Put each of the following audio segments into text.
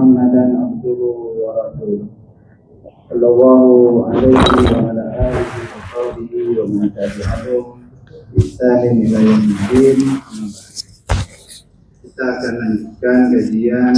محمدا عبده ورسوله صلى الله عليه وعلى آله وصحبه ومن تبعهم بإحسان إلى يوم الدين. Kita akan lanjutkan kajian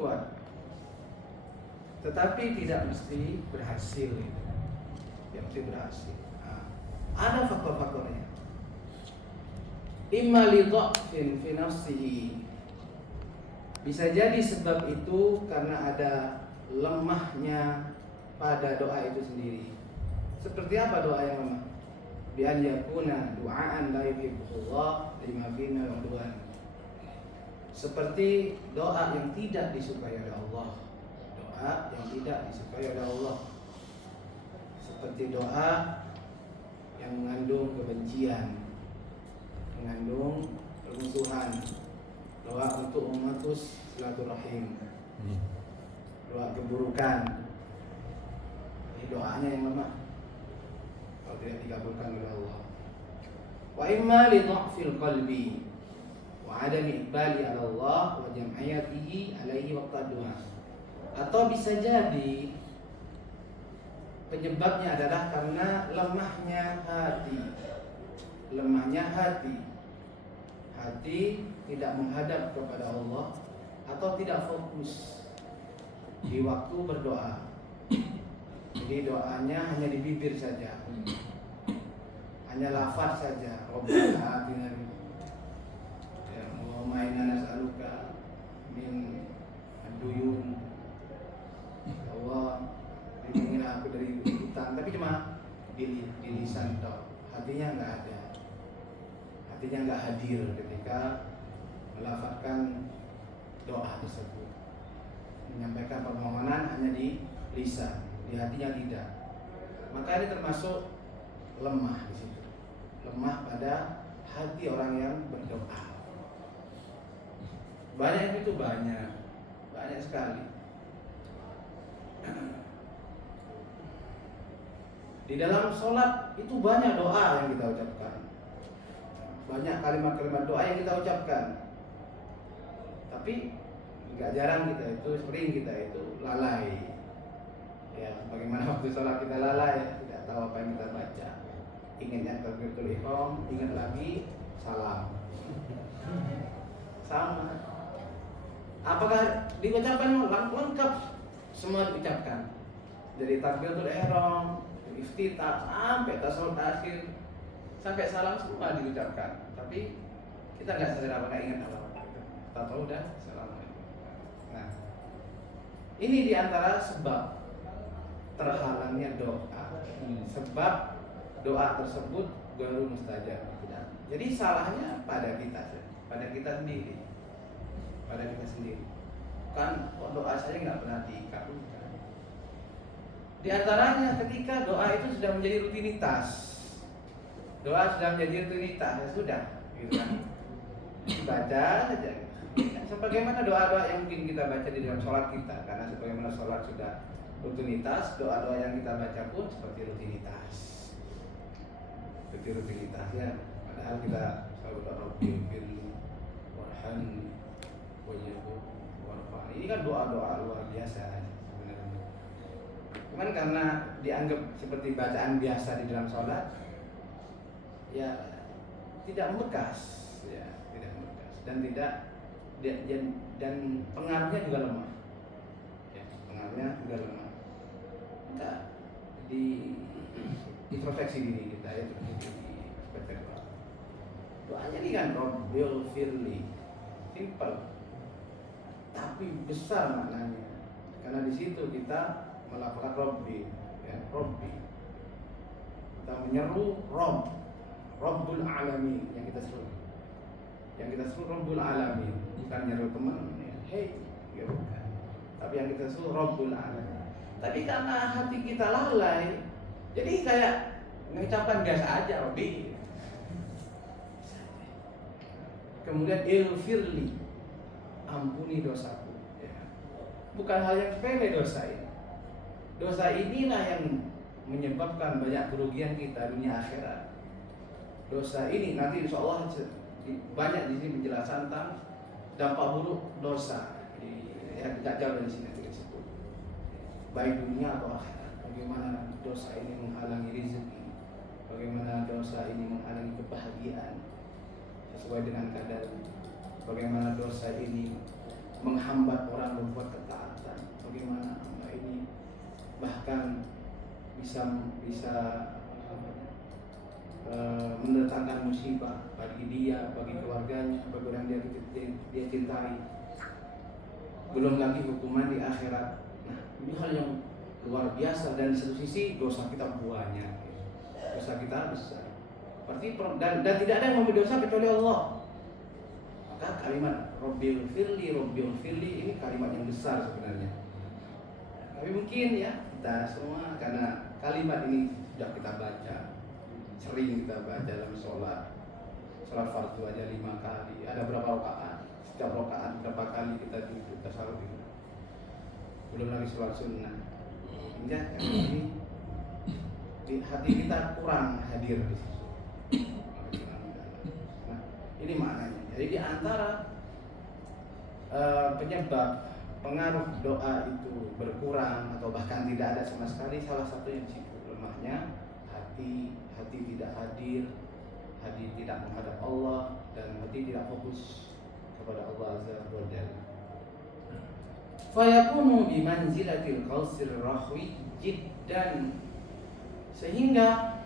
kuat, tetapi tidak mesti berhasil. Tidak mesti berhasil. Ada faktor-faktornya. Imma li dha'fin fi nafsihi. Bisa jadi sebab itu karena ada lemahnya pada doa itu sendiri. Seperti apa doa yang lemah? Bi an yakuna du'aan la yuhibbullah lima fina wa seperti doa yang tidak disukai oleh Allah. Doa yang tidak disukai oleh Allah. Seperti doa yang mengandung kebencian, mengandung permusuhan. Doa untuk memutus silaturahim. Doa keburukan. Ini doanya yang lemah kalau tidak dikabulkan oleh Allah. Wa imma li dha'fil qalbi ada iqbali ala Allah wa jam'iyatihi alaihi waqta du'a. Atau bisa jadi penyebabnya adalah karena lemahnya hati. Lemahnya hati. Hati tidak menghadap kepada Allah atau tidak fokus di waktu berdoa. Jadi doanya hanya di bibir saja. Hanya lafaz saja. Rabbana atina Ma'ina nas'aluka min ad-duyun. Ya Allah, lindungilah aku dari hutang. Tapi cuma di lisan tok. Hatinya enggak ada. Hatinya enggak hadir ketika melafazkan doa tersebut. Menyampaikan permohonan hanya di lisan, di hatinya tidak. Maka ini termasuk lemah di situ. Lemah pada hati orang yang berdoa. Banyak itu banyak sekali. Di dalam sholat itu banyak doa yang kita ucapkan, banyak kalimat-kalimat doa yang kita ucapkan. Tapi nggak jarang kita itu, sering kita itu lalai. Ya, bagaimana waktu sholat kita lalai, tidak tahu apa yang kita baca. Ingatnya takbiratul ihram, ingat lagi salam. Sama. Apakah diucapkan lengkap? Semua diucapkan. Dari takbiratul ihram, iftitah sampai tasawuf akhir, sampai salam semua diucapkan. Tapi kita nggak sadar apa, nggak ingat apa. Tahu udah salam. Nah, ini diantara sebab terhalangnya doa. Sebab doa tersebut ghairu mustajab. Jadi salahnya pada kita sendiri. Pada kita sendiri. Bukan doa saya nggak pernah dikabulkan. Di antaranya ketika doa itu sudah menjadi rutinitas. Doa sudah menjadi rutinitas, ya sudah, gitu kan. Baca saja. Sebagaimana doa-doa yang mungkin kita baca di dalam sholat kita, karena sebagaimana sholat sudah rutinitas, doa-doa yang kita baca pun seperti rutinitas. Seperti rutinitas ya. Padahal kita selalu Rabbil firli warhamni wajibur warfa'ni. Ini kan doa-doa luar biasa sebenarnya. Cuman karena dianggap seperti bacaan biasa di dalam sholat, ya tidak membekas, ya tidak membekas dan pengaruhnya juga lemah. Ya, pengaruhnya juga lemah. Kita di introspeksi diri kita ya, doanya ini kan Rabbil firli, simple tapi besar maknanya, karena di situ kita melafalkan Rabbi, ya Rabbi, kita menyeru Rabbul alamin yang kita seru Rabbul alamin, bukan nyeru teman, ya, hey, ya bukan, tapi yang kita seru Rabbul alamin. Tapi karena hati kita lalai, jadi kayak mengucapkan biasa aja Rabbi. Kemudian ilfirli, ampuni dosaku, ya. Bukan hal yang sepele dosa ini. Dosa inilah yang menyebabkan banyak kerugian kita dunia akhirat. Dosa ini nanti insya Allah banyak di sini penjelasan tentang dampak buruk dosa. Ya, tidak jauh dari sini nanti disebut. Baik dunia atau akhirat. Bagaimana dosa ini menghalangi rezeki, bagaimana dosa ini menghalangi kebahagiaan sesuai dengan kadar, bagaimana dosa ini menghambat orang berbuat ketaatan, bagaimana ini bahkan bisa mendatangkan musibah bagi dia, bagi keluarganya, bagi orang dia cintai. Belum lagi hukuman di akhirat. Nah, ini hal yang luar biasa, dan di satu sisi dosa kita banyak, dosa kita besar. Berarti dan tidak ada yang memberi dosa kecuali Allah. Maka kalimat Rabbil firli ini kalimat yang besar sebenarnya. Tapi mungkin ya kita semua, karena kalimat ini sudah kita baca, sering kita baca dalam sholat fardu aja 5 kali. Ada berapa rakaat? Setiap rakaat berapa kali kita duduk tasawuf itu. Belum lagi sholat sunnah. Hingga ini di hati kita kurang hadir di situ. Nah, ini maknanya. Jadi di antara penyebab pengaruh doa itu berkurang atau bahkan tidak ada sama sekali, salah satu yang situ lemahnya hati tidak hadir, hati tidak menghadap Allah, dan hati tidak fokus kepada Allah Azza wa Jalla. Fayakunu bimanzilatil qasir rahwi jiddan, sehingga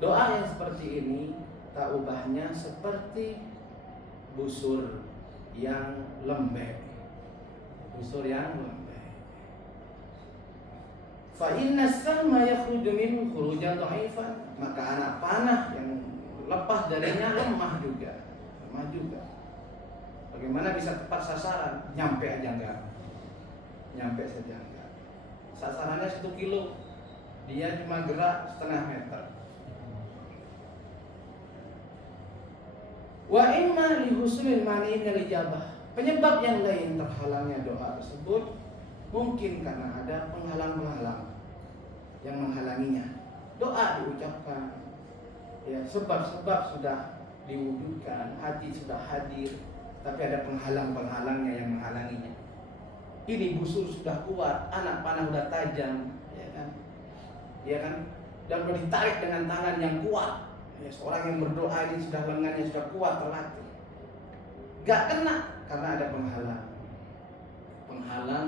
doa yang seperti ini tak ubahnya seperti busur yang lembek. Busur yang lembek. Fa inna as-sahma yakhruju minhu khurujan dha'ifan, maka anak panah yang lepas darinya lemah juga. Bagaimana bisa tepat sasaran? Nyampe aja enggak. Nyampe saja enggak. Sasarannya 1 kilo, dia cuma gerak setengah meter. Wa imma li husnil mani'in al-ijabah. Penyebab yang lain terhalangnya doa tersebut mungkin karena ada penghalang-penghalang yang menghalanginya. Doa diucapkan, ya sebab-sebab sudah diwujudkan, hati sudah hadir, tapi ada penghalang-penghalangnya yang menghalanginya. Ini busur sudah kuat, anak panah sudah tajam, ya kan, dan sudah ditarik dengan tangan yang kuat. Ya, seorang yang berdoa ini sudah lengannya sudah kuat, terlatih, gak kena karena ada penghalang,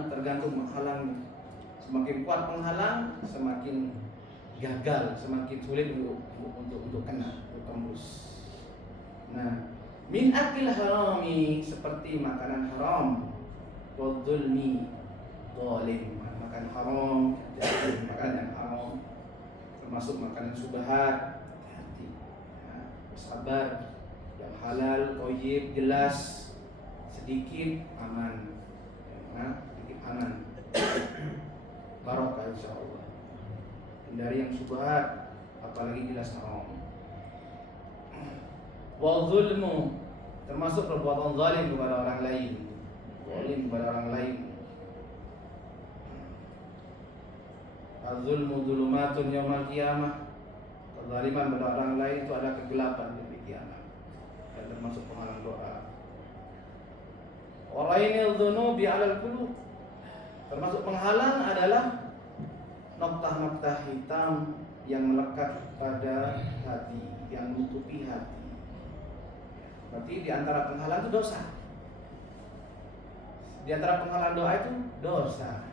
tergantung penghalang. Semakin kuat penghalang, semakin gagal, semakin sulit untuk kena, untuk tembus. Nah, min akil harami, seperti makanan haram, wadzulmi zalim, makan haram, makanan yang haram, termasuk makanan subhat, hati, ya, sabar, yang halal, thayyib, jelas, sedikit aman. aman, barokah insyaallah. Hindari yang syubhat, apalagi jelas haram. Wa zulmu, termasuk perbuatan zalim kepada orang lain. Zalim kepada orang lain. Az-zulmu dzulumatun yaumil qiyamah. Kezaliman pada orang lain itu ada kegelapan di kiamat. Dan termasuk penghalang doa. Warainil dzunubi 'alal qulub. Termasuk penghalang adalah noktah-noktah hitam yang melekat pada hati, yang menutupi hati. Berarti di antara penghalang itu dosa. Di antara penghalang doa itu dosa.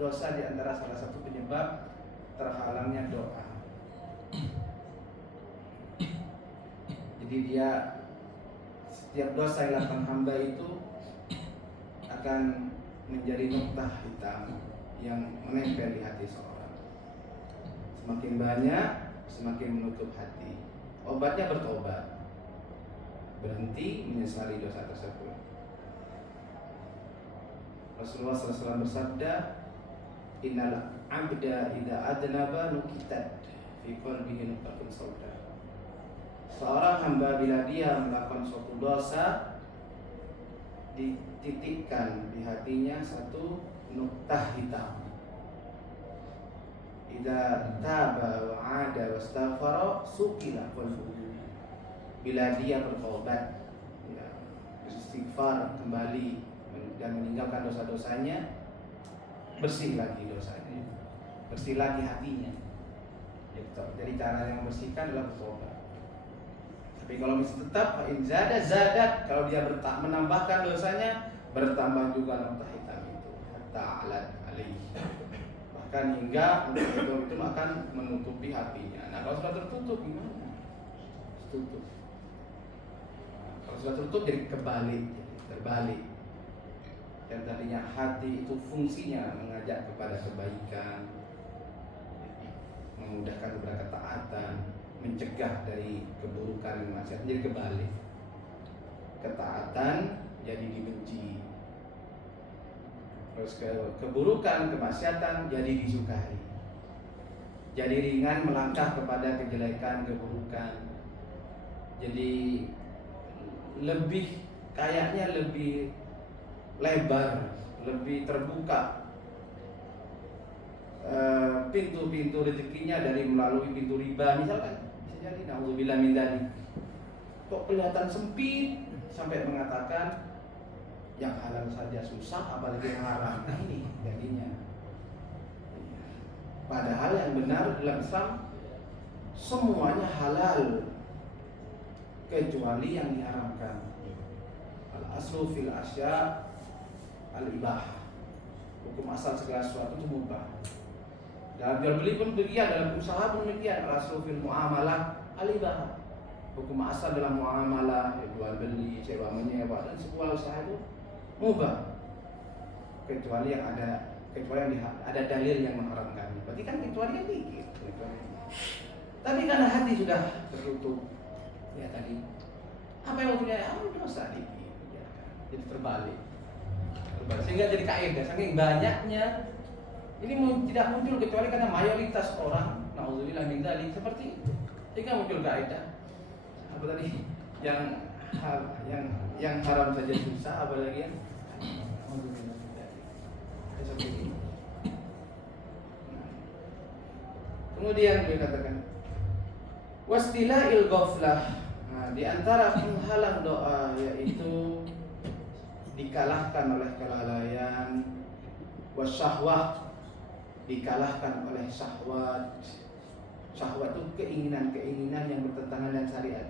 Dosa di antara salah satu penyebab terhalangnya doa. Jadi dia setiap dosa yang dilakukan hamba itu akan menjadi noktah hitam yang menempel di hati seorang. Semakin banyak, semakin menutup hati. Obatnya bertobat, berhenti menyesali dosa tersebut. Rasulullah SAW bersabda, Innal abda idza adnaba nukitat fi qalbihi nuqtatun sauda. Seorang hamba bila dia melakukan suatu dosa, dititikkan di hatinya satu nuktah hitam. Idza taba wa 'ada wastaghfara sukila qalbuhu. Bila dia bertobat, ya, beristighfar kembali dan meninggalkan dosa-dosanya, bersih lagi dosanya, bersih lagi hatinya. Jadi cara yang membersihkan adalah bertobat. Tapi kalau misalnya tetap zadat, kalau dia menambahkan dosanya, bertambah juga noktah hitam itu. Hatta alat alaihi. Bahkan hingga noktah itu akan menutupi hatinya. Nah, kalau sudah tertutup gimana? Tertutup. Kalau sudah tertutup jadi terbalik. Yang tadinya hati itu fungsinya mengajak kepada kebaikan, memudahkan kepada ketaatan, mencegah dari keburukan dan maksiat, jadi kebalik. Ketaatan jadi dibenci, terus keburukan, kemaksiatan jadi disukai. Jadi ringan melangkah kepada kejelekan, keburukan. Jadi kayaknya lebih lebar, lebih terbuka pintu-pintu rezekinya dari melalui pintu riba misalkan. Bisa jadi naudzubillah min dzalik. Kok kelihatan sempit sampai mengatakan yang halal saja susah apalagi yang haram. Nah, ini jadinya. Padahal yang benar dalam Islam semuanya halal kecuali yang diharamkan. Al-aslu fil asya al-ibah. Hukum asal segala sesuatu itu mubah. Dalam jual beli pun demikian, dalam usaha pun demikian. Al-aslu fil muamalah al-ibah. Hukum asal dalam muamalah, jual beli, sewa menyewa dan sebuah usaha itu mubah. Kecuali yang ada dalil yang mengharamkan. Berarti kan kecuali yang dikit. Tapi karena hati sudah tertutup, ya tadi apa yang punya dosa dikit, ya, jadi terbalik. Sehingga jadi kaidah, saking banyaknya ini tidak muncul kecuali karena mayoritas orang naudzubillah min dzalik seperti itu. Sehingga muncul kaidah apa tadi yang haram saja susah, apalagi yang naudzubillah min dzalik. Seperti ini. Kemudian dia katakan wastila'il ghaflah. Nah, di antara penghalang doa yaitu dikalahkan oleh kelalaian, wasyahwah, dikalahkan oleh syahwat. Syahwat itu keinginan-keinginan yang bertentangan dengan syariat.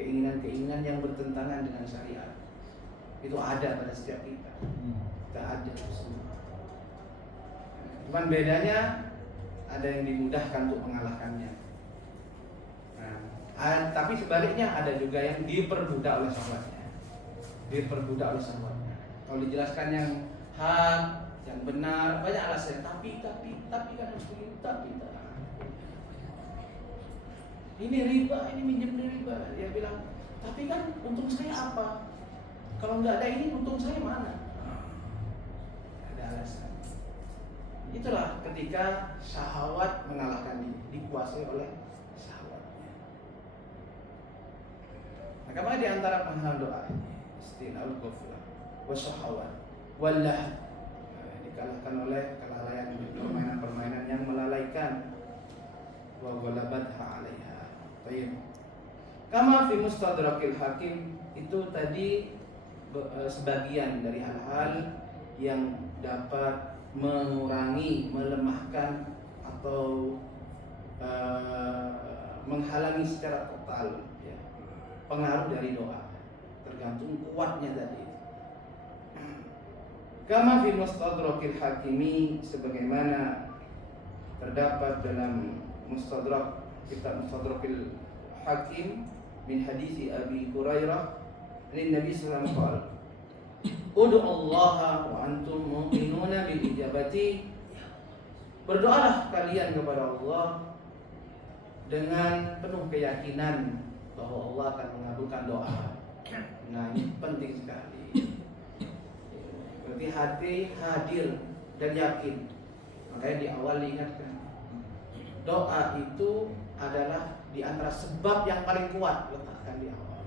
Keinginan-keinginan yang bertentangan dengan syariat. Itu ada pada setiap kita. Kita ada semua. Cuman bedanya ada yang dimudahkan untuk mengalahkannya. Nah, tapi sebaliknya ada juga yang diperbudak oleh syahwatnya. Kalau dijelaskan yang hak, yang benar, banyak alasan. Tapi kan harus begini, tapi. Ini riba, ini minjem riba. Dia bilang, tapi kan untung saya apa? Kalau nggak ada ini, untung saya mana? ketika syahwat mengalahkan dia, dikuasai oleh syahwatnya. Maka di antara penghalang doa ini istina'ul ghaflah wasyahawat wallah, dikalahkan oleh kelalaian, permainan-permainan yang melalaikan, wa ghalabatha 'alaiha. Baik. Kama fi mustadrakil hakim, itu tadi sebagian dari hal-hal yang dapat mengurangi, melemahkan atau menghalangi secara total ya, pengaruh dari doa, tergantung kuatnya tadi. Kama fi mustadrakil hakimi, sebagaimana terdapat dalam mustadrak kitab Mustadrakil Hakim min hadisi Abi Hurairah dari Nabi sallallahu alaihi wasallam, ud'u Allah wa antum muqinuna bil ijabati, berdoalah kalian kepada Allah dengan penuh keyakinan bahwa Allah akan mengabulkan doa. Nah, ini penting sekali. Berarti hati hadir dan yakin. Makanya di awal diingatkan, doa itu adalah di antara sebab yang paling kuat. Letakkan di awal.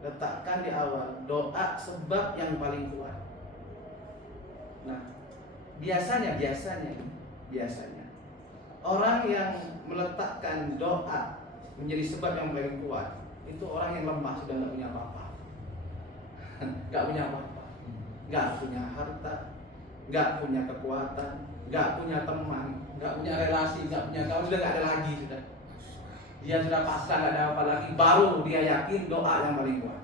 Letakkan di awal, doa sebab yang paling kuat. Nah, biasanya orang yang meletakkan doa menjadi sebab yang paling kuat, itu orang yang lemah, sudah nggak punya apa-apa. Nggak punya apa-apa, nggak punya harta, nggak punya kekuatan, nggak punya teman, nggak punya relasi, nggak punya kawan, sudah nggak ada lagi sudah. Dia sudah pasrah, nggak ada apa lagi, baru dia yakin doa yang paling kuat.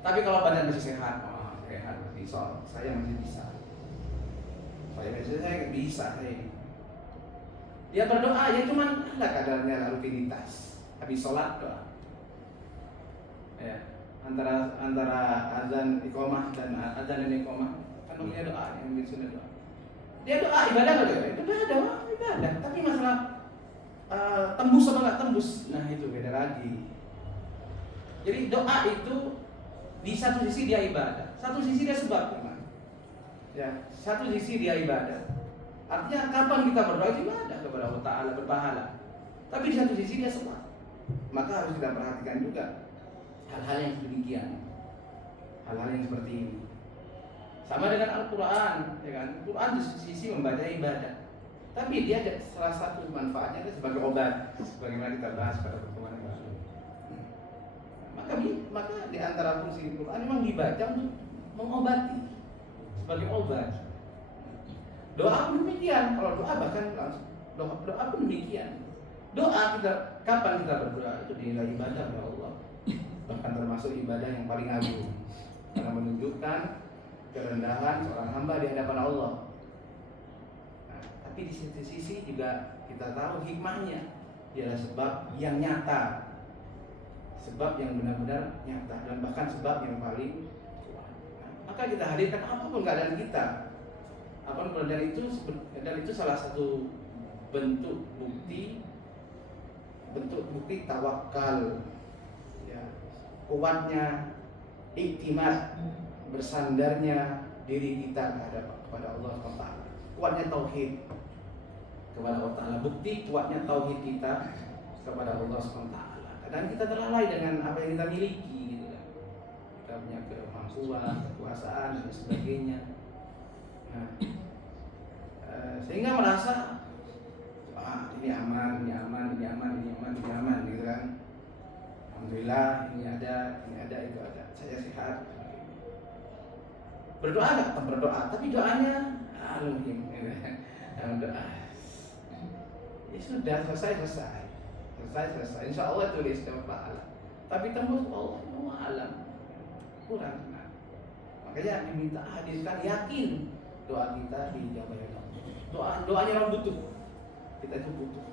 Tapi kalau badan masih sehat, sehat, saya masih bisa. Saya bisa. Dia berdoa ya cuman ada kadarnya rutinitas. Habis sholat doa. Ya, antara azan iqamah dan azan dan iqamah kan namanya doa, yang sunnah doa. Dia doa ibadah nggak ibadah. Tapi masalah tembus atau nggak tembus, nah itu beda lagi. Jadi doa itu di satu sisi dia ibadah, satu sisi dia sebab memang. Ya, satu sisi dia ibadah. Artinya kapan kita berdoa itu ibadah kepada Allah Ta'ala, berpahala. Tapi di satu sisi dia sebab. Maka harus kita perhatikan juga hal-hal yang demikian, hal-hal yang seperti ini. Sama dengan Al-Quran, ya kan? Quran di sisi membaca ibadah. Tapi dia ada salah satu manfaatnya sebagai obat, sebagaimana kita bahas pada pertemuan yang lalu. Maka di antara fungsi Quran memang dibaca untuk mengobati, sebagai obat. Doa pun demikian. Kalau doa bahkan langsung doa pun demikian. Doa kita, kapan kita berdoa itu dinilai ibadah oleh Allah. Bahkan termasuk ibadah yang paling agung, karena menunjukkan kerendahan seorang hamba di hadapan Allah. Tapi di satu sisi juga kita tahu hikmahnya, dia adalah sebab yang nyata, sebab yang benar-benar nyata, dan bahkan sebab yang paling kuat. Maka kita hadirkan apapun keadaan kita, apapun, dan itu salah satu bentuk bukti tawakal, ya, kuatnya iktimad, bersandarnya diri kita kepada Allah SWT, kuatnya tauhid kepada Allah Ta'ala, bukti kuatnya tauhid kita kepada Allah SWT. Dan kita terlalai dengan apa yang kita miliki, gitu kan. Kita punya kemampuan, kekuasaan dan sebagainya. Nah, sehingga merasa ini aman, gitu kan. Alhamdulillah, ini ada, itu ada. Saya sehat. Berdoa nggak? Berdoa, tapi doanya doa. Ya sudah, selesai. Insya Allah tulis dapat pahala. Tapi tembus Allah alam kurang. Makanya diminta hadirkan, yakin doa kita dijawab oleh Allah. Doanya orang butuh. Kita itu butuh.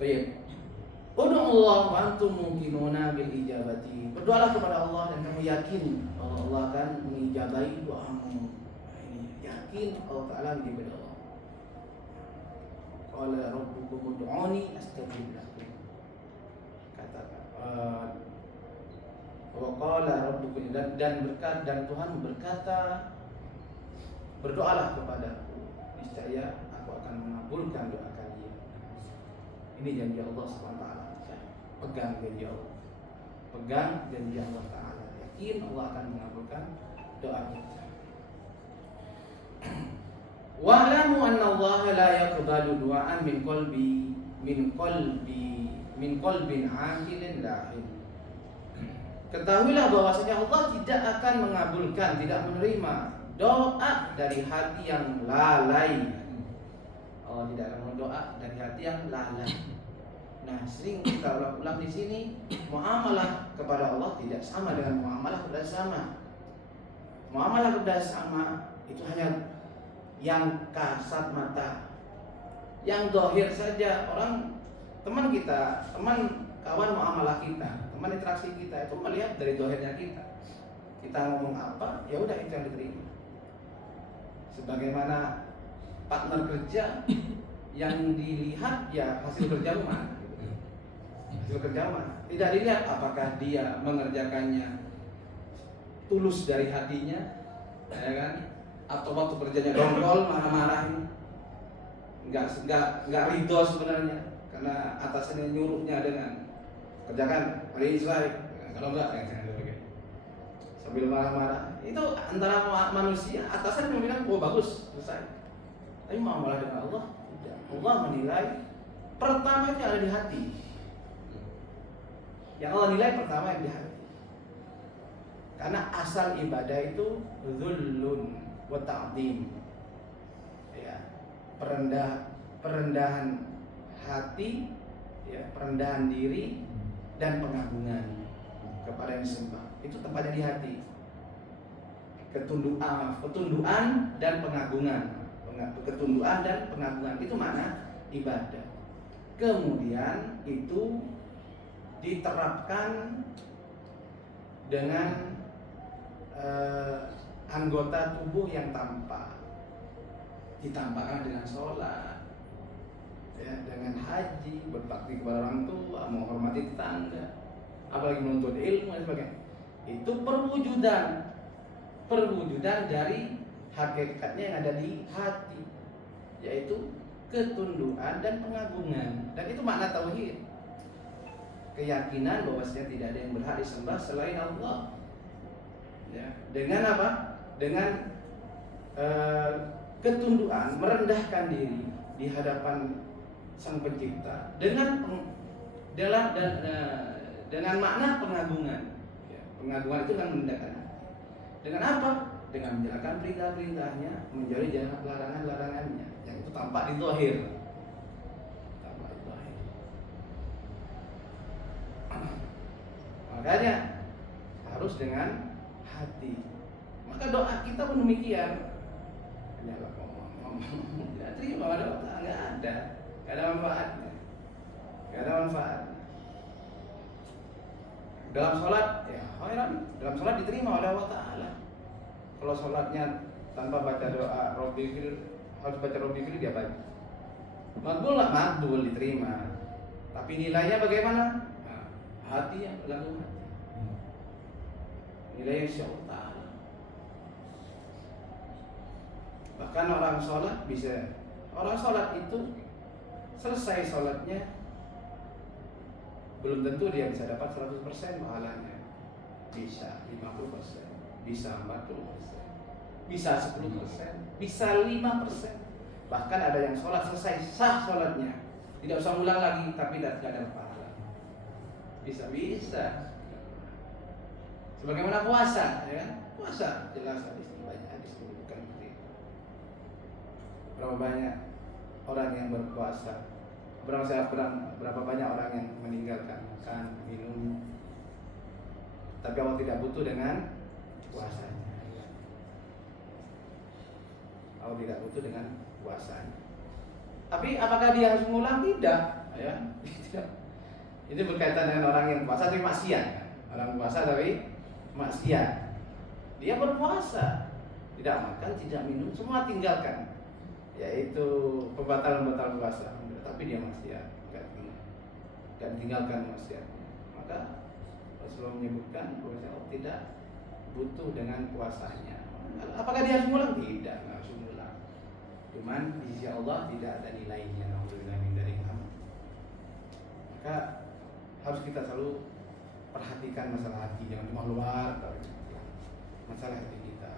Baik. Ud'u Allah wa antum muqinuna bil ijabati. Berdoalah kepada Allah dan kamu yakin bahwa Allah akan mengijabahi doamu. Yakin Allah Ta'ala mengijabahi doa. Qala rabbukum ud'uni astajib lakum. Katakan wa qala rabbukum, dan Tuhan berkata, berdoalah kepadaku niscaya aku akan mengabulkan doa kalian. Ini janji Allah SWT. Pegang janji Allah, pegang janji Allah Ta'ala, yakin Allah akan mengabulkan doa kita. Wa'lamu anna Allah la yaqbalu du'aan min qalbin aqilin lahil. Ketahuilah bahwasanya Allah tidak akan mengabulkan, tidak menerima doa dari hati yang lalai. Allah tidak akan menerima doa dari hati yang lalai. Nah, sering kita ulang-ulang di sini, muamalah kepada Allah tidak sama dengan muamalah kepada sesama. Muamalah kepada sesama itu hanya yang kasat mata, yang dohir saja. Orang teman kita, teman kawan muamalah kita, teman interaksi kita itu melihat dari dohirnya kita. Kita ngomong apa, ya udah itu yang diterima. Sebagaimana partner kerja yang dilihat ya hasil kerja mana. Hasil kerja mana? Tidak dilihat apakah dia mengerjakannya tulus dari hatinya, ya kan? Atau waktu kerjanya dongkol, marah-marahin, nggak ridho sebenarnya, karena atasannya nyuruhnya dengan kerjakan hari ini selesai, kalau enggak ya sambil marah-marah. Itu antara manusia, atasan yang bilang oh bagus selesai, tapi muamalah dengan Allah tidak. Allah menilai pertama itu ada di hati. Yang Allah nilai pertama yang di hati. Karena asal ibadah itu dzullun wa ta'dhim. Ya, perendahan hati, ya, perendahan diri dan pengagungan kepada yang disembah. Itu tempatnya di hati. Ketunduan dan pengagungan. Ketunduan dan pengagungan itu mana? Ibadah. Kemudian itu diterapkan dengan anggota tubuh yang tampak, ditampakkan dengan sholat, ya, dengan haji, berbakti kepada orang tua, menghormati tetangga, apalagi menuntut ilmu dan sebagainya. Itu perwujudan dari hakikatnya yang ada di hati, yaitu ketunduan dan pengagungan. Dan itu makna tauhid. Keyakinan bahwasanya tidak ada yang berhak disembah selain Allah. Ya, dengan apa? Dengan ketunduan, merendahkan diri di hadapan Sang Pencipta dengan makna pengagungan. Ya, pengagungan itu kan merendahkan. Dengan apa? Dengan menjalankan perintah-perintahnya, menjauhi jangan larangan-larangannya. Yang itu tampak di zahir. Makanya harus dengan hati. Maka doa kita pun demikian. Hanya ngomong, tidak terima doa, nggak ada manfaatnya, nggak ada manfaat. Dalam sholat, ya khairan. Dalam sholat diterima oleh Allah Taala. Kalau sholatnya tanpa baca doa Robbifil, harus baca Robbifil dia baca. Makbul lah, makbul diterima. Tapi nilainya bagaimana? Nah, hati yang berlaku hati. Nilai insya-Allah Ta'ala. Bahkan orang sholat bisa, orang sholat itu selesai sholatnya belum tentu dia bisa dapat 100% pahalanya. Bisa 50%, bisa 40%, bisa 10%, bisa 5%. Bahkan ada yang sholat selesai sah sholatnya, tidak usah ulang lagi, tapi tidak ada pahala. Bisa. Sebagaimana puasa, ya kan? Puasa jelas hadis ini, banyak hadis menyebutkan seperti itu. Berapa banyak orang yang berpuasa? Berapa banyak orang yang meninggalkan makan, minum, tapi Allah tidak butuh dengan puasanya. Allah tidak butuh dengan puasanya. Tapi apakah dia harus mengulang? Tidak, ya. Tidak. Itu berkaitan dengan orang yang puasa tapi maksiat. Orang puasa tapi maksiat. Dia berpuasa, tidak makan, tidak minum, semua tinggalkan. Yaitu pembatal-pembatal puasa. Tapi dia maksiat, dan tinggalkan maksiatnya. Maka Rasulullah menyebutkan bahwa Allah tidak butuh dengan puasanya. Apakah dia harus mengulang? Tidak harus mengulang. Cuman di sisi Allah tidak ada nilainya. Alhamdulillah min dzalik. Maka harus kita selalu perhatikan masalah hati, jangan cuma luar, masalah hati kita.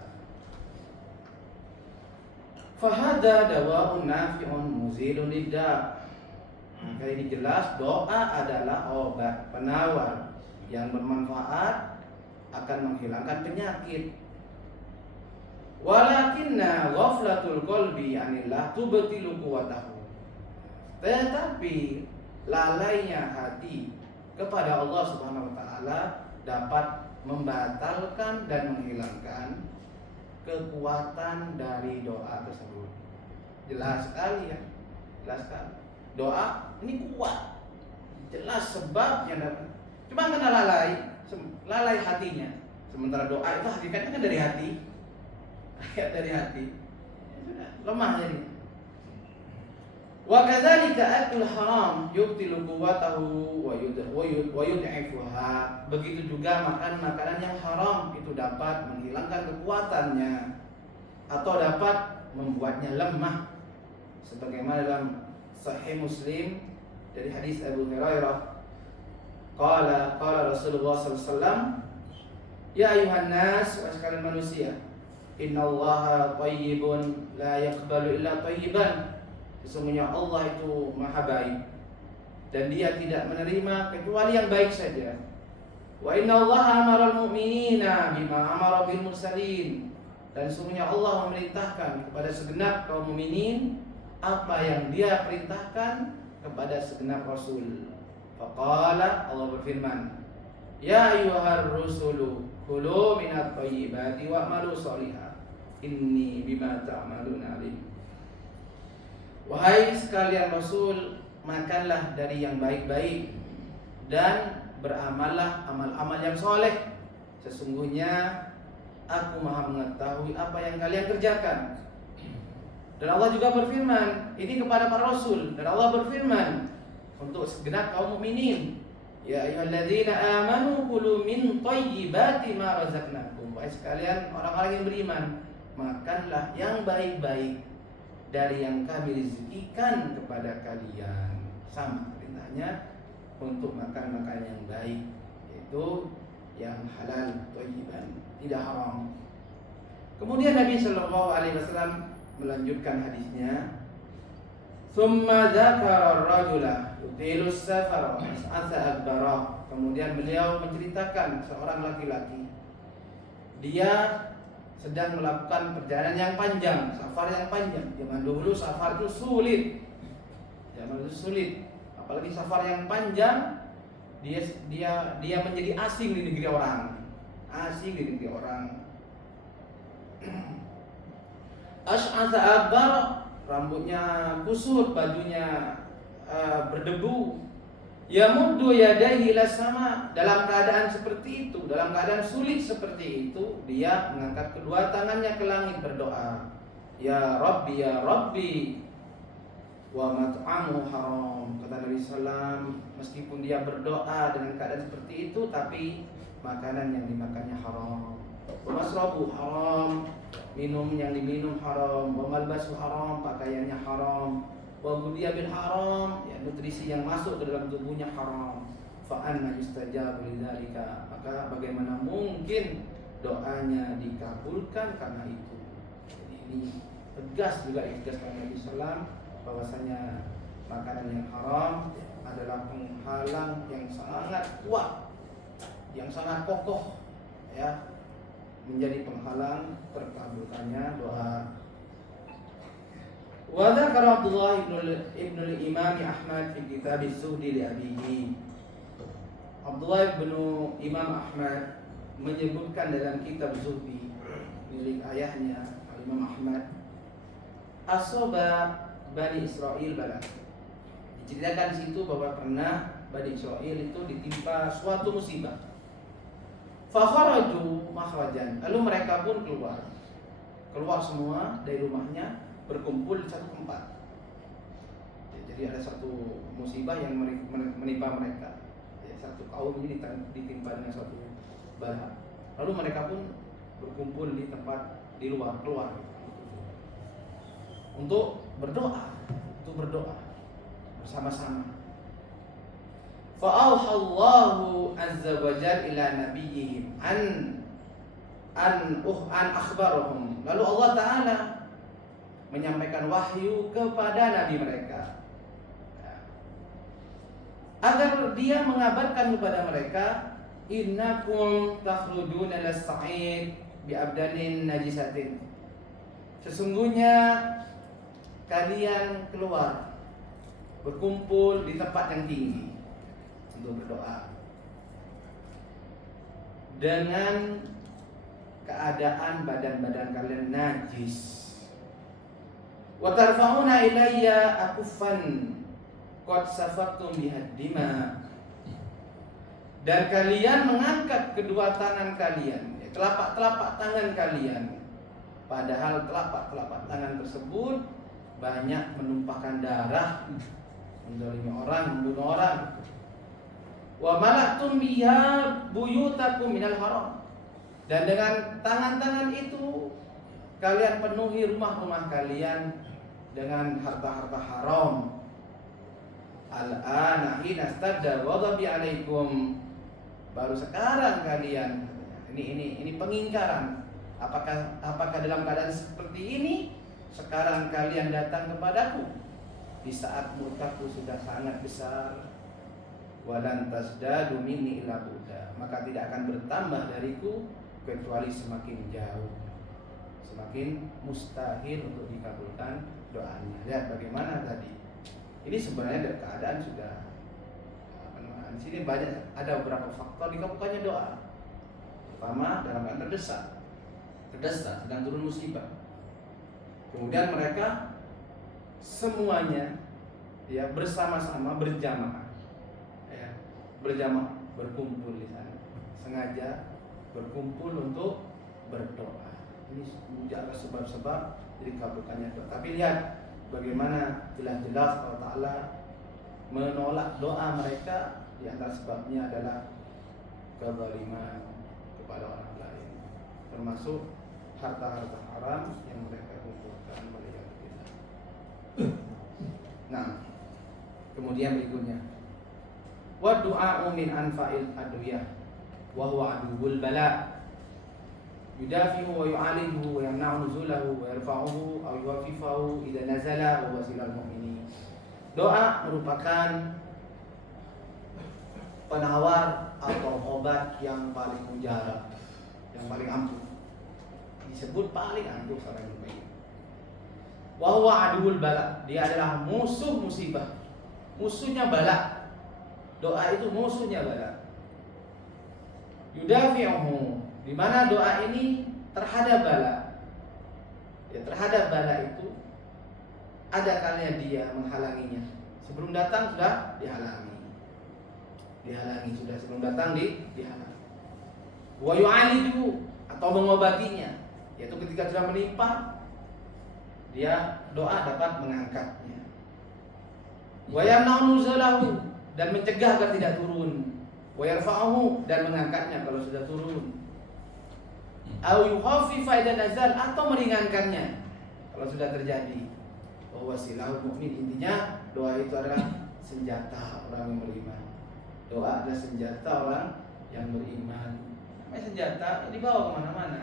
Fahada dawa'un nafi'un muzilun lidda. Maka ini jelas doa adalah obat penawar yang bermanfaat, akan menghilangkan penyakit. Walakinna ghaflatul qalbi anillah tubtilu quwwatahu. Tetapi lalainya hati kepada Allah Subhanahu wa taala dapat membatalkan dan menghilangkan kekuatan dari doa tersebut. Jelas sekali ya. Jelas sekali. Doa ini kuat. Jelas sebabnya. Cuma karena lalai hatinya. Sementara doa itu hakikatnya kan dari hati. Dari hati. Ya sudah, lemah jadi. Wa kadzalika akul haram yubtilu quwwatahu wa yud'ifuha. Begitu juga makan makanan yang haram itu dapat menghilangkan kekuatannya atau dapat membuatnya lemah. Sebagaimana dalam Sahih Muslim dari hadis Abu Hurairah, qala Rasulullah sallallahu alaihi wasallam, ya ayuhan nas, wahai sekalian manusia, innallaha thayyibun la yaqbalu illa thayyiban. Sesungguhnya Allah itu maha baik dan dia tidak menerima kecuali yang baik saja. Wa inna Allah amara al-mu'minina bima amara bil mursalin. Dan sesungguhnya Allah memerintahkan kepada segenap kaum mukminin apa yang dia perintahkan kepada segenap rasul. Faqala, Allah berfirman, ya ayyuhar rusulu kulu minat thayyibati wa'malu shalihan inni bima ta'maluna alim. Wahai sekalian Rasul, makanlah dari yang baik-baik dan beramallah amal-amal yang soleh. Sesungguhnya aku maha mengetahui apa yang kalian kerjakan. Dan Allah juga berfirman, ini kepada para Rasul. Dan Allah berfirman untuk segenap kaum mukminin, ya ayyuhalladzina amanu kulu min thayyibati ma razaqnakum. Wahai sekalian orang-orang yang beriman, makanlah yang baik-baik dari yang kami rezekikan kepada kalian. Sama perintahnya untuk makan makanan yang baik, yaitu yang halal, thayyiban, tidak haram. Kemudian Nabi Shallallahu Alaihi Wasallam melanjutkan hadisnya, summa dzakara ar-rajula yutilu as-safara as'asa akbara. Kemudian beliau menceritakan seorang laki-laki, dia sedang melakukan perjalanan yang panjang, safar yang panjang. Zaman dulu safar itu sulit. Zaman itu sulit. Apalagi safar yang panjang, dia menjadi asing di negeri orang. Asing di negeri orang. Ash'atha akbar, rambutnya kusut, bajunya berdebu. Yamuddu yadayhi ila sama. Dalam keadaan seperti itu, dalam keadaan sulit seperti itu, dia mengangkat kedua tangannya ke langit berdoa, ya Rabbi wa mat'amu haram. Kata Nabi sallam, meskipun dia berdoa dengan keadaan seperti itu, tapi makanan yang dimakannya haram, wa masrabu haram, minum yang diminum haram, wa malbasu haram, pakaiannya haram, wa ghudhiya bil haram, ya, nutrisi yang masuk ke dalam tubuhnya haram. Fa anna yustajabu lidzalika, maka bagaimana mungkin doanya dikabulkan karena itu. Jadi ini tegas juga ditegaskan Nabi sallam bahwasanya makanan yang haram adalah penghalang yang sangat kuat, yang sangat kokoh, ya, menjadi penghalang terkabulkannya doa. Wa dzakara Abdullah ibn al-Imam Ahmad fi kitab as-Suhdi li abihi. Abdullah ibn Imam Ahmad menyebutkan dalam kitab Zuhdi milik ayahnya Imam Ahmad, asoba Bani Israel bala. Diceritakan di situ bahwa pernah Bani Israel itu ditimpa suatu musibah. Fa kharaju makhrajan, lalu mereka pun keluar semua dari rumahnya, berkumpul di satu tempat. Jadi ada satu musibah yang menimpa mereka. Satu kaum ini ditimpa dengan suatu bala. Lalu mereka pun berkumpul di tempat di luar, keluar. untuk berdoa, bersama-sama. Fa'auhallahu azza wa jalla ila nabiyyihim an akhbarahum. Lalu Allah Ta'ala menyampaikan wahyu kepada nabi mereka agar dia mengabarkan kepada mereka, innakum takhrujuna lis-sa'id bi abdanin najisatin. Sesungguhnya kalian keluar berkumpul di tempat yang tinggi untuk berdoa dengan keadaan badan-badan kalian najis. Wa tarfa'una ilayya akuffan qad safaqtum bihaddima. Dan kalian mengangkat kedua tangan kalian, telapak tangan kalian, padahal telapak tangan tersebut banyak menumpahkan darah, menzalimi orang, membunuh orang. Wa mala'tum biha buyutakum minal haram. Dan dengan tangan-tangan itu kalian penuhi rumah-rumah kalian dengan harta-harta haram. Al-ana hina stadda ghadabi alaikum. Baru sekarang kalian, ini pengingkaran. Apakah dalam keadaan seperti ini sekarang kalian datang kepadaku di saat murkaku sudah sangat besar? Walan tasdadu minni illa bu'da. Maka tidak akan bertambah dariku kecuali semakin jauh, semakin mustahil untuk dikabulkan doanya. Lihat bagaimana tadi. Ini sebenarnya keadaan sudah di sini banyak, ada beberapa faktor dikabulkannya doa. Pertama, dalam keadaan terdesak, sedang turun musibah. Kemudian mereka semuanya ya bersama-sama berjamaah berkumpul di sana, sengaja berkumpul untuk berdoa. Ini menjaga sebab-sebab dikabulkannya doa. Tapi lihat bagaimana jelas-jelas Allah Ta'ala menolak doa mereka. Di antara sebabnya adalah kezaliman kepada orang lain, termasuk harta-harta haram yang mereka kumpulkan oleh kita. Nah, kemudian berikutnya, wa du'a'u min anfa'il adwiyah wa huwa aduwwul bala. Yudafi'u wa yu'alijuhu wa yamna'u nuzulahu wa yarfa'uhu aw yuwafifahu idza nazala wa wasilal mu'minin. Doa merupakan penawar atau obat yang paling mujarab, yang paling ampuh. Disebut paling ampuh seorang mukmin. Wa huwa aduwwul bala. Dia adalah musuh musibah, musuhnya bala. Doa itu musuhnya bala. Yudafi'uhu, di mana doa ini terhadap bala. Ya, terhadap bala itu ada kalanya dia menghalanginya. Sebelum datang sudah dihalangi sudah sebelum datang dihalangi. Wa yu'alidu, atau mengobatinya, yaitu ketika sudah menimpa dia doa dapat mengangkatnya. Wa yamna'u nuzulahu, dan mencegah agar tidak turun. Wa yarfa'uhu, dan mengangkatnya kalau sudah turun. Aw yukhaffifa idza nazal, atau meringankannya kalau sudah terjadi. Wa wasilahul mu'min, intinya doa itu adalah senjata orang yang beriman. Doa adalah senjata orang yang beriman. Namanya senjata dibawa kemana-mana.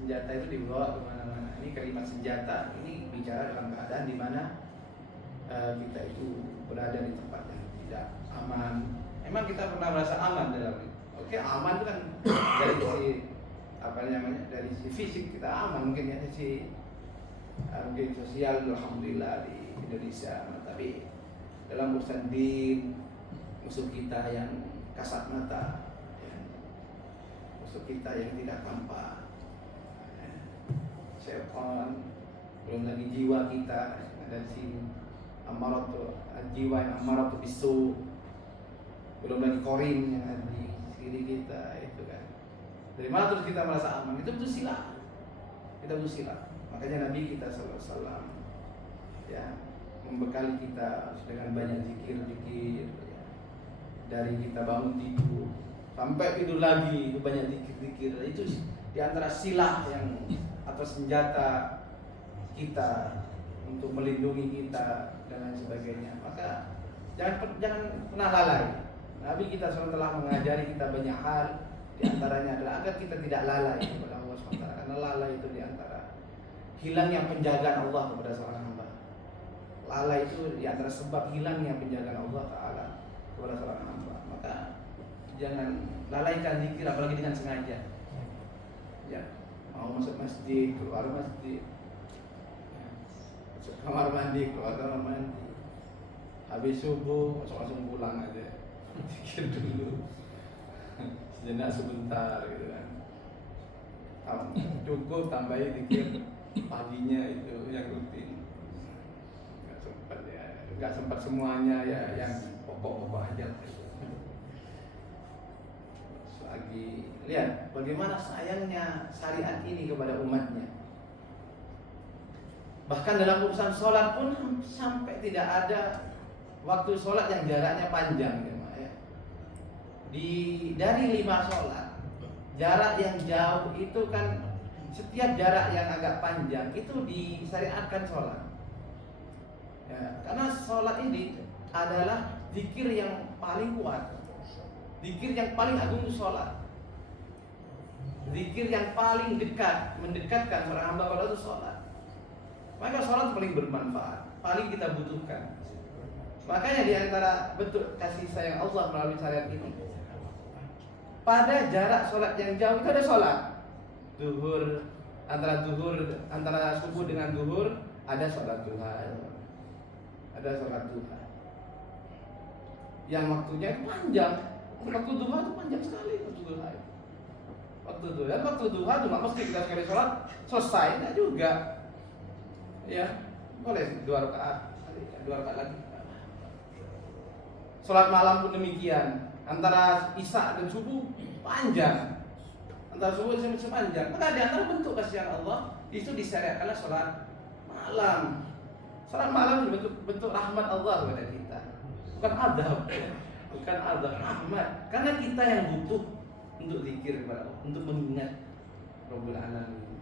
Senjata itu dibawa kemana-mana. Ini kalimat senjata ini bicara dalam keadaan di mana kita itu berada di tempat yang tidak aman. Emang kita pernah merasa aman dalam itu? Oke, aman itu kan dari sisi dari sisi fisik kita aman, mungkin ya, sisi mungkin sosial alhamdulillah di Indonesia. Tapi dalam urusan din, musuh kita yang kasat mata, ya, musuh kita yang tidak tampak, ya, setan, belum lagi jiwa kita ada di sini, jiwa yang amaratu bisu, belum lagi korin yang ada di diri kita, itu kan. Dari mana terus kita merasa aman? Itu betul silah. Kita betul silah. Makanya Nabi kita SAW ya membekali kita dengan banyak zikir-zikir, ya. Dari kita bangun tidur sampai tidur lagi itu banyak zikir-zikir. Itu di antara silah yang atau senjata kita, untuk melindungi kita dan lain sebagainya. Maka jangan pernah lalai. Nabi kita telah mengajari kita banyak hal, di antaranya adalah agar kita tidak lalai kepada Allah SWT. Karena lalai itu di antara hilangnya penjagaan Allah kepada seorang hamba. Lalai itu di antara sebab hilangnya penjagaan Allah Ta'ala kepada seorang hamba. Maka jangan lalaikan zikir, apalagi dengan sengaja. Ya, mau masuk masjid, keluar masjid, masuk kamar mandi, keluar kamar mandi, habis subuh langsung pulang aja. Zikir dulu sejenak sebentar gitu kan. Cukup tambahin zikir paginya itu yang rutin. Nggak sempat semuanya ya, yang pokok-pokok aja. Lagi lihat bagaimana sayangnya syariat ini kepada umatnya. Bahkan dalam urusan sholat pun sampai tidak ada waktu sholat yang jaraknya panjang ya. Dari 5 sholat, jarak yang jauh itu kan, setiap jarak yang agak panjang itu disyariatkan sholat ya, karena sholat ini adalah zikir yang paling kuat, zikir yang paling agung itu sholat, zikir yang paling dekat, mendekatkan para hamba kepada itu sholat. Maka sholat paling bermanfaat, paling kita butuhkan. Makanya di antara bentuk kasih sayang Allah melalui syariat ini, pada jarak sholat yang jauh itu ada sholat duhur, antara subuh dengan duhur ada sholat duha, ada sholat duha yang waktunya panjang. Waktu duha itu panjang sekali, waktu duha cuma mesti kita sekali sholat selesai, enggak juga ya, boleh 2 rakaat lagi. Sholat malam pun demikian, antara isya dan subuh panjang, antara subuh dan sepanjang. Maka di antara bentuk kasihan Allah itu disyariatkanlah sholat malam. Sholat malam bentuk rahmat Allah kepada kita, bukan adab, rahmat. Karena kita yang butuh untuk zikir kepada Allah, untuk mengingat Rabbul Alamin.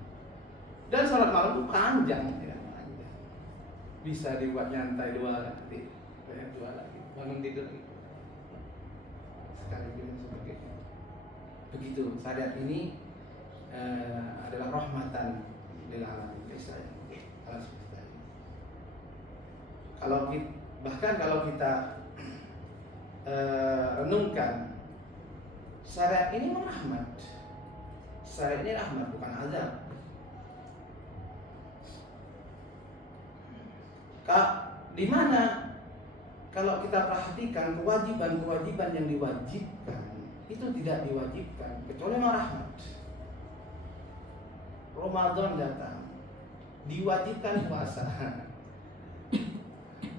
Dan sholat malam itu panjang, ya, panjang. Bisa dibuat nyantai 2 lagi, bangun tidur sekaligus sebagainya. Begitu syariat ini adalah rahmatan lil alamin. Kalau kita renungkan, syariat ini rahmat. Syariat ini rahmat, bukan azab. Di mana kalau kita perhatikan kewajiban-kewajiban yang diwajibkan itu tidak diwajibkan kecuali rahmat. Ramadan datang, diwajibkan puasa.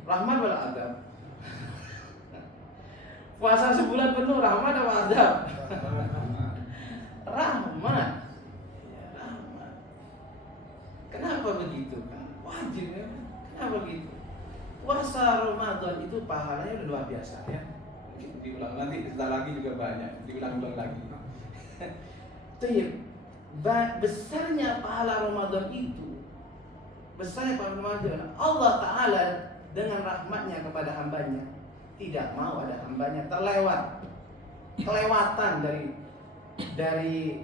Rahmat wala adab? Puasa sebulan penuh rahmat atau adab? Rahmat. Ya, rahmat. Kenapa begitu kan? Wajib ya. Kenapa begitu? Puasa Ramadan itu pahalanya udah luar biasa ya. Diulang nanti, setelah lagi juga banyak, diulang-ulang lagi. Besarnya pahala Ramadan itu, besarnya pahala Ramadan, Allah Ta'ala dengan rahmatnya kepada hambanya tidak mau ada hambanya kelewatan dari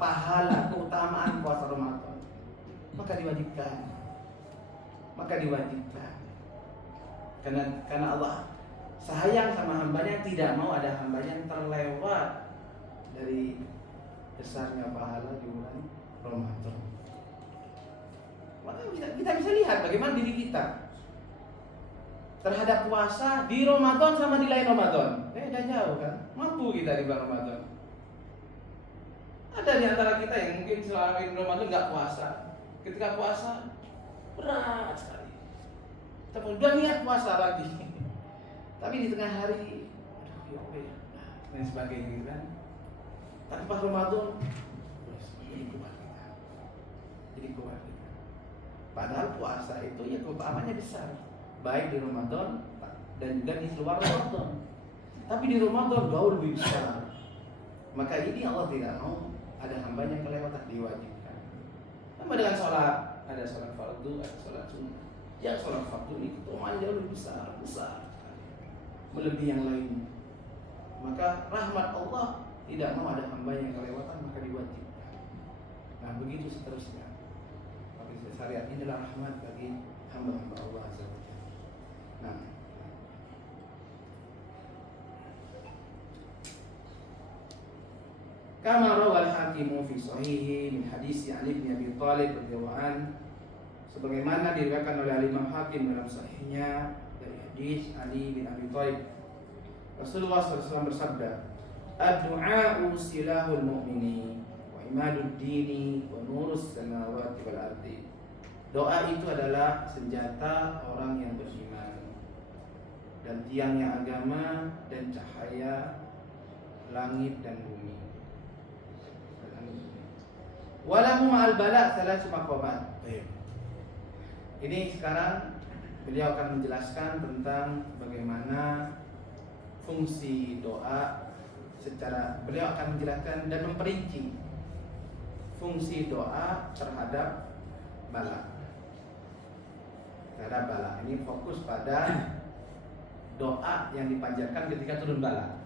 pahala keutamaan puasa Ramadan. Maka diwajibkan. Karena Allah sayang sama hambanya, tidak mau ada hambanya yang terlewat dari besarnya pahala di bulan Ramadan. Maka kita bisa lihat bagaimana diri kita terhadap puasa di Ramadan sama di lain Ramadan. Beda jauh kan? Mampu kita di bulan Ramadan. Ada di antara kita yang mungkin selama Ramadan nggak puasa. Ketika puasa berat sekali. Tapi udah niat puasa lagi. Tapi di tengah hari, dan sebagainya kan. Tapi pas Ramadan, jadi kuat kita. Padahal puasa itu ya keutamaannya besar, baik di Ramadan dan juga di luar Ramadan. Tapi di Ramadan jauh lebih besar. Maka ini Allah tidak mau ada hambanya kelewatan, diwajibkan. Sama dengan sholat. ada sholat fardu, ada sholat sunnah. Ya sholat fardu ini keutamaan jauh lebih besar melebihi yang lain. Maka rahmat Allah tidak mau ada hamba yang kelewatan, maka diwajibkan. Nah begitu seterusnya. Bagi syariat ini adalah rahmat bagi hamba-hamba Allah Azza wa Jalla. Nah, kama rawal hakimu fi sahihi min hadis Ali bin Abi Thalib radhiyallahu an, sebagaimana diriwayatkan oleh Imam Hakim dalam sahihnya dari hadis Ali bin Abi Thalib, Rasulullah SAW bersabda, "Ad-du'a'u silahul mu'mini wa imadud dini wa nurus samawati wal ardi." Doa itu adalah senjata orang yang beriman dan tiangnya agama dan cahaya langit dan bumi. Walahu ma'al bala' thalath maqamat. Ini sekarang beliau akan menjelaskan tentang bagaimana fungsi doa secara, beliau akan menjelaskan dan memperinci fungsi doa terhadap bala. Terhadap bala. Ini fokus pada doa yang dipanjatkan ketika turun bala.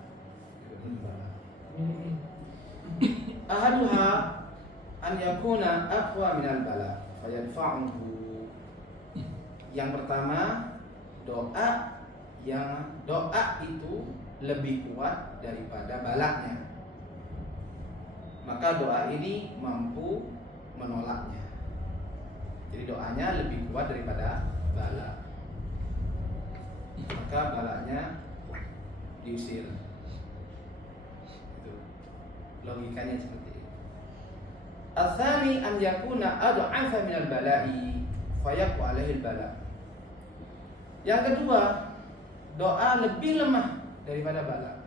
Ahaduha an yakuna aqwa minal bala fayadfa'uhu. Yang pertama, doa itu lebih kuat daripada balaknya. Maka doa ini mampu menolaknya. Jadi doanya lebih kuat daripada bala. Maka balanya diusir. Itu logikanya seperti itu. Al-thani an yakuna ad'afa minal bala'i fayaqu alaihi al-bala. Yang kedua, doa lebih lemah daripada bala.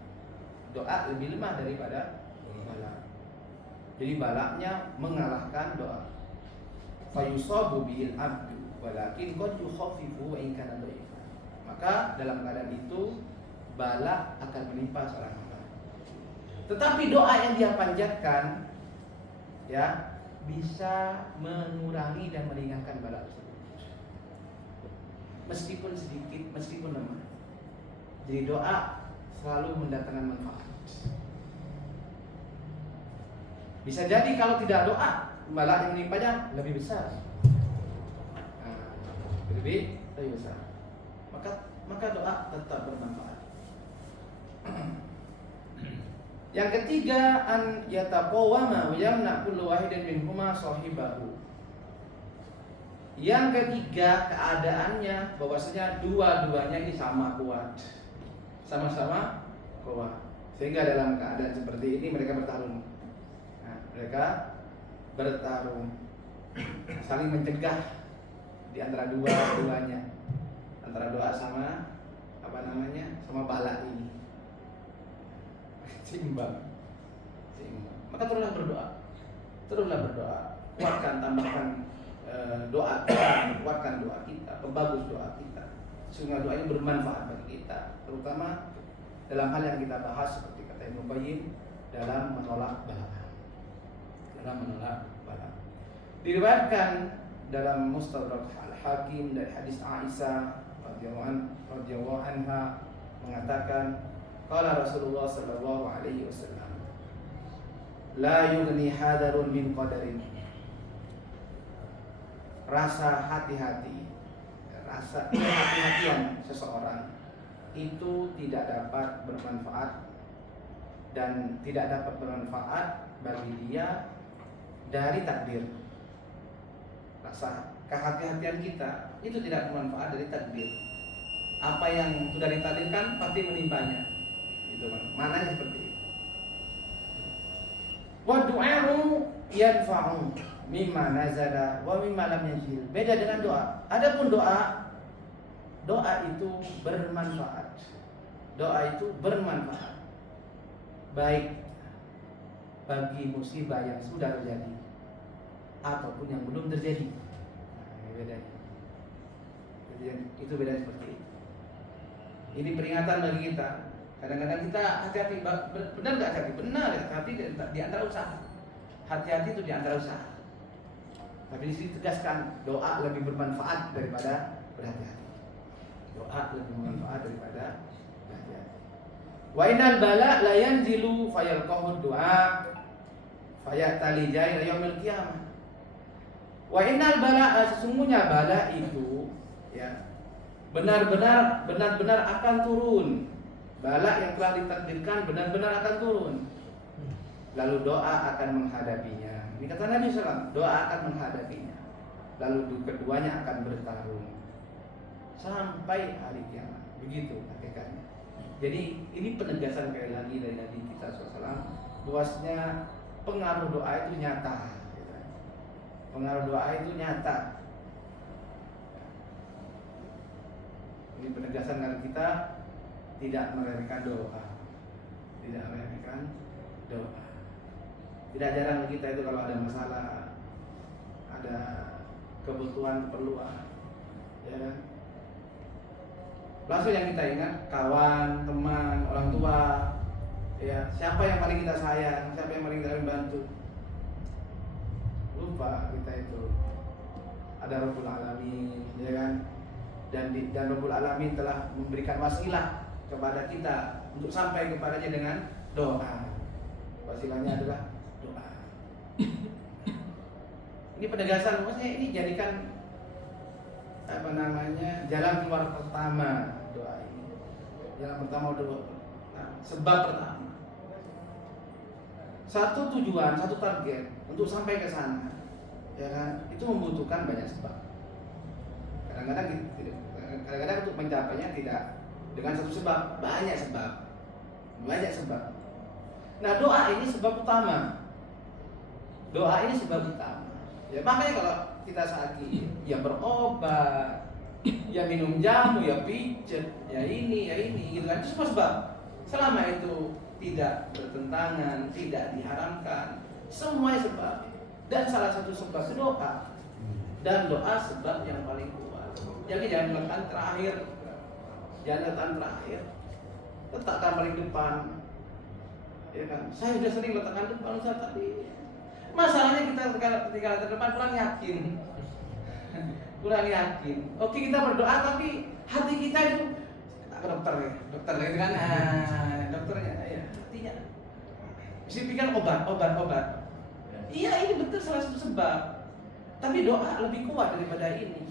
Doa lebih lemah daripada bala. Jadi balanya mengalahkan doa. Fayusabu bihil abdu walakin qad yukhaffifu wa in kana dhaifan. Maka dalam keadaan itu bala akan menimpa seorang hamba. Tetapi doa yang dia panjatkan ya bisa mengurangi dan meringankan bala tersebut. Meskipun sedikit, meskipun lemah. Jadi doa selalu mendatangkan manfaat. Bisa jadi kalau tidak doa, bala yang menimpanya lebih besar. Lebih besar. Maka doa tetap bermanfaat. Yang ketiga, an yataqawama wa yamna kullu wahidin minhuma sahibahu. Yang ketiga, keadaannya bahwasanya dua-duanya ini sama kuat. Sama-sama kuat. Sehingga dalam keadaan seperti ini mereka bertarung. Nah, mereka bertarung saling mencegah di antara dua-duanya. Antara doa sama sama bala ini. Seimbang. Maka teruslah berdoa. Kuatkan, tambahkan doa kita, kuatkan doa kita, perbagus doa kita. Sehingga doa ini bermanfaat bagi kita, terutama dalam hal yang kita bahas seperti kata Ibnu Qayyim dalam menolak bala. Diriwayatkan dalam Mustadrak Al-Hakim dari hadis Aisyah radhiyallahu anha mengatakan, qala Rasulullah sallallahu alaihi wasallam, la yughni hadarun min qadarin. Rasa hati-hatian seseorang itu tidak dapat bermanfaat dan tidak dapat bermanfaat bagi dia dari takdir. Rasa kehati-hatian kita itu tidak bermanfaat dari takdir. Apa yang sudah ditakdirkan pasti menimpanya. Itu maknanya seperti itu. Wa du'a'u yanfa'u mimma nazala wa mimma lam yanzil. Beda dengan doa. Adapun doa itu bermanfaat. Doa itu bermanfaat baik bagi musibah yang sudah terjadi ataupun yang belum terjadi. Nah, bedanya. Jadi itu beda seperti itu. Ini peringatan bagi kita. Kadang-kadang kita hati-hati, benar nggak hati-hati? Benar, hati-hati di antara usaha. Hati-hati itu di antara usaha. Tapi di sini tegaskan doa lebih bermanfaat daripada berhati-hati. Doa lebih bermanfaat daripada berhati-hati. Wa innal bala la yanzilu fayalqahu du'a fayatali jai yaumil qiyamah. Wa innal bala, sesungguhnya bala itu ya benar-benar akan turun. Bala yang telah ditakdirkan benar-benar akan turun. Lalu doa akan menghadapinya. Ini kata Nabi SAW, doa akan menghadapinya. Lalu keduanya akan bertarung sampai hari kiamat. Begitu hakikatnya. Jadi ini penegasan sekali lagi dari Nabi kita SAW, bahwasanya pengaruh doa itu nyata. Pengaruh doa itu nyata. Ini penegasan dari kita tidak meremehkan doa. Tidak meremehkan doa. Tidak jarang kita itu kalau ada masalah, ada kebutuhan, keperluan, ya kan? Langsung yang kita ingat kawan, teman, orang tua, ya siapa yang paling kita sayang, siapa yang paling kita bantu. Lupa kita itu ada Rabbul Alamin, ya kan? Dan Rabbul Alamin telah memberikan wasilah kepada kita untuk sampai kepadanya dengan doa. Wasilahnya adalah doa. Ini penegasan, maksudnya ini jadikan jalan keluar pertama doa ini. Jalan pertama doa. Sebab pertama. Satu tujuan, satu target untuk sampai ke sana, ya kan? Itu membutuhkan banyak sebab. Kadang-kadang untuk mencapainya tidak dengan satu sebab, banyak sebab. Nah, doa ini sebab utama. Doa ini sebab utama. Ya makanya kalau kita sakit, ya berobat, ya minum jamu, ya pijet, ya ini, gitu kan. Itu semua sebab. Selama itu tidak bertentangan, tidak diharamkan, semua sebab. Dan salah satu sebab itu doa. Dan doa sebab yang paling kuat. Jadi jangan letakkan terakhir. Letakkan paling depan. Ya kan? Saya sudah sering letakkan depan Ustaz, tapi masalahnya kita ketika terdepan kurang yakin. Oke, kita berdoa tapi hati kita itu ke dokter gitu kan. Dokternya ya hatinya mesti pikir obat. Iya, ini betul salah satu sebab. Tapi doa lebih kuat daripada ini.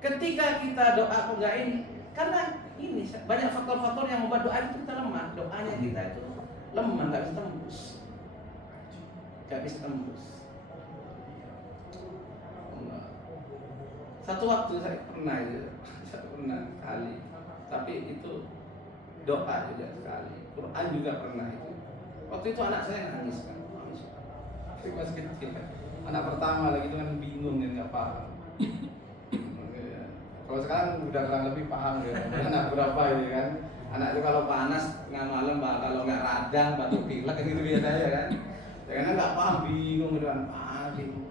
Ketika kita doa kok enggak ini, karena ini banyak faktor-faktor yang membuat doa itu kita lemah. Doanya kita itu lemah, enggak bisa tembus. Satu waktu saya pernah kali, tapi itu doa juga sekali. Quran juga pernah itu. Waktu itu anak saya nangis kan. Saya masih kecil kan. Anak pertama lagi itu kan bingung dan nggak paham. Kalau sekarang udah kurang lebih paham ya. Anak berapa ini kan? Anak itu kalau panas tengah malam, kalau nggak radang, batuk pilek gitu biasanya kan. Karena nggak paham, bingung gitu kan. Bingung.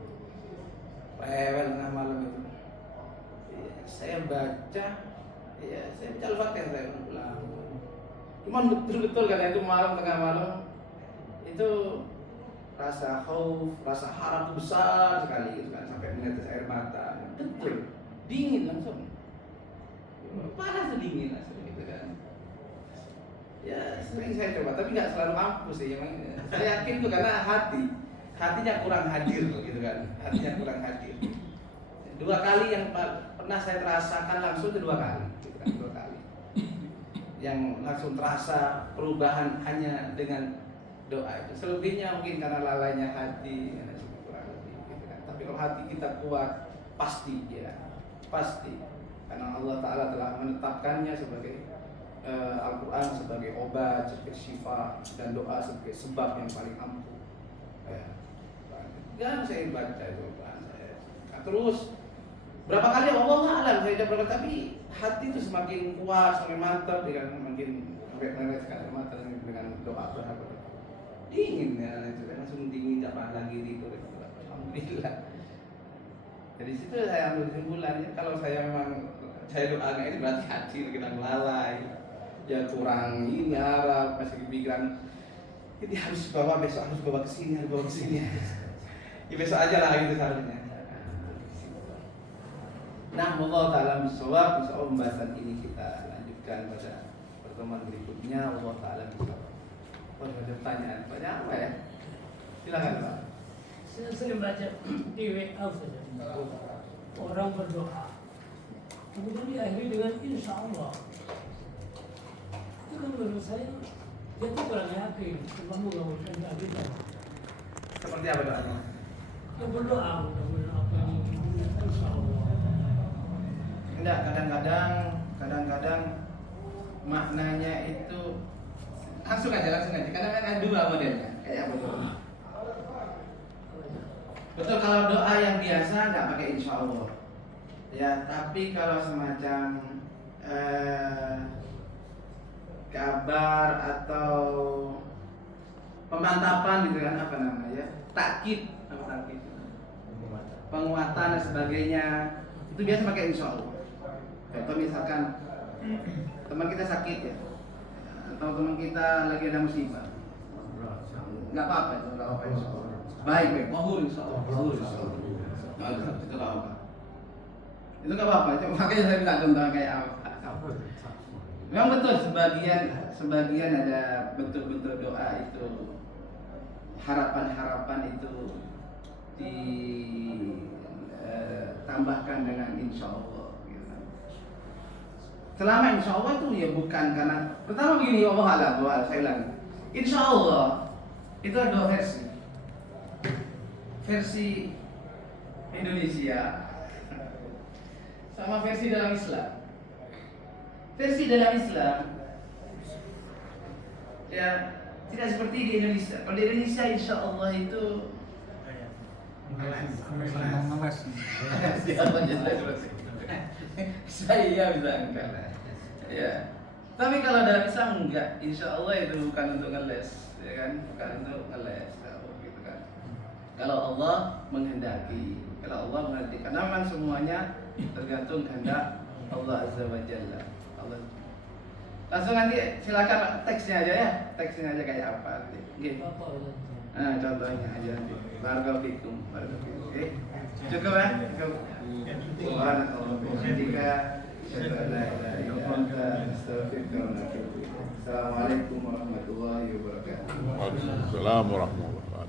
Rewel tengah malam itu. Saya baca Al-Fatihah saya ulang. Cuman betul-betul kan itu tengah malam itu rasa khauf, rasa harap besar sekali gitu kan, sampai menetes air mata. Betul, dingin langsung. Panas tuh dingin langsung gitu kan. Ya sering saya coba, tapi nggak selalu mampu sih. Emang saya yakin tuh karena hatinya kurang hadir gitu kan. Hatinya kurang hadir. 2 kali yang pernah saya rasakan langsung itu 2 kali, gitu kan, 2 kali. Yang langsung terasa perubahan hanya dengan doa itu. Selebihnya mungkin karena lalainya hati, kurang lebih, gitu kan. Tapi kalau hati kita kuat, pasti ya, pasti. Karena Allah Ta'ala telah menetapkannya sebagai Al-Quran sebagai obat, sebagai syifa, dan doa sebagai sebab yang paling ampuh. Jangan saya baca itu Quran saya. Nah, terus berapa kali Allah alam saya coba, tapi hati itu semakin kuat, semakin mantap, dengan makin meneteskan mata dengan doa berapa. Dingin ya itu kan, langsung dingin, apa lagi tidur. Alhamdulillah. Dari situ saya ambil kesimpulannya, kalau saya doakan ini berarti hati kita lalai, ya kurang ini harap, masih pikiran ini harus bawa besok, harus bawa kesini. Ya besok aja lah gitu seharusnya. Nah, Allah Ta'ala bisawab. Insyaallah pembahasan ini kita lanjutkan pada pertemuan berikutnya. Allah Ta'ala bisawab. Ada pertanyaan apa ya? Silakan Pak. Saya sering baca di WA saja. Orang berdoa, kemudian diakhiri dengan insya Allah. Itu kan menurut saya dia tuh kurang yakin. Cuma mengawalkan kita. Seperti apa doanya? Dia berdoa mudah-mudahan apa yang diinginkan insya Allah. Enggak, kadang-kadang maknanya itu langsung aja. Kadang kan ada dua modelnya. Kayak apa tuh? Betul, kalau doa yang biasa nggak pakai insya Allah. Ya, tapi kalau semacam kabar atau pemantapan gitu kan, apa namanya? Takkid, apa takkid? Penguatan dan sebagainya. Itu biasa pakai insya Allah. Contoh misalkan teman kita sakit ya, atau teman kita lagi ada musibah, nggak apa-apa itu, nggak apa-apa insya Allah. Baik, mahur insya Allah, itu nggak apa. Itu nggak apa-apa. Makanya saya bilang contoh kayak apa. Memang betul sebagian ada bentuk-bentuk doa itu, harapan-harapan itu ditambahkan dengan insya Allah. Selama insya Allah itu ya bukan karena pertama begini, Allah alam, saya ulangi. Insya Allah itu ada dua versi Indonesia sama versi dalam Islam. Versi dalam Islam ya tidak seperti di Indonesia. Kalau di Indonesia insya Allah itu saya bisa enggak ya, tapi kalau dalam Islam enggak, insya Allah itu bukan untuk ngeles, ya kan, bukan untuk ngeles, gitu kan. Kalau Allah menghendaki, karena memang semuanya tergantung kehendak Allah Azza wa Jalla. Allah. Langsung nanti silakan teksnya aja kayak apa nanti. Oke. Contohnya aja nanti. Barakallahu fikum. Oke. Cukup ya? Cukup. Subhanallah. Jika Assalamualaikum warahmatullahi wabarakatuh. Waalaikumsalam warahmatullahi wabarakatuh.